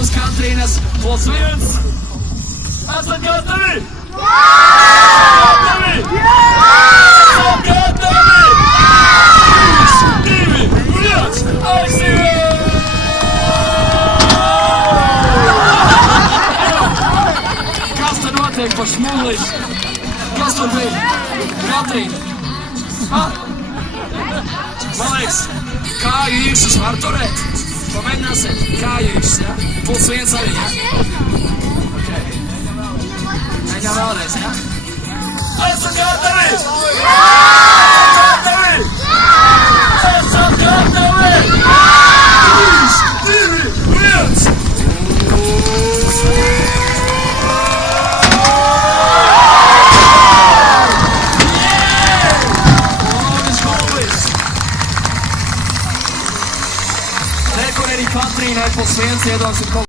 uz Katrīnas plus 1. Esat gatavi? Gatavi? Esat gatavi? 3, 2, 1, aiziet! Kas te notiek par šmuliņu? Kas tur bija? Katrīna? Man liekas, kāju īšus var turēt. Pamēģināsiet, kāju īšus, ja? Plus 1 arī, ja? Ok. Mēģinām vēlreiz, ja? Esat gatavi? Esat gatavi? Esat gatavi? 3, 2, 1. Katrīnai plus 1 iedosim.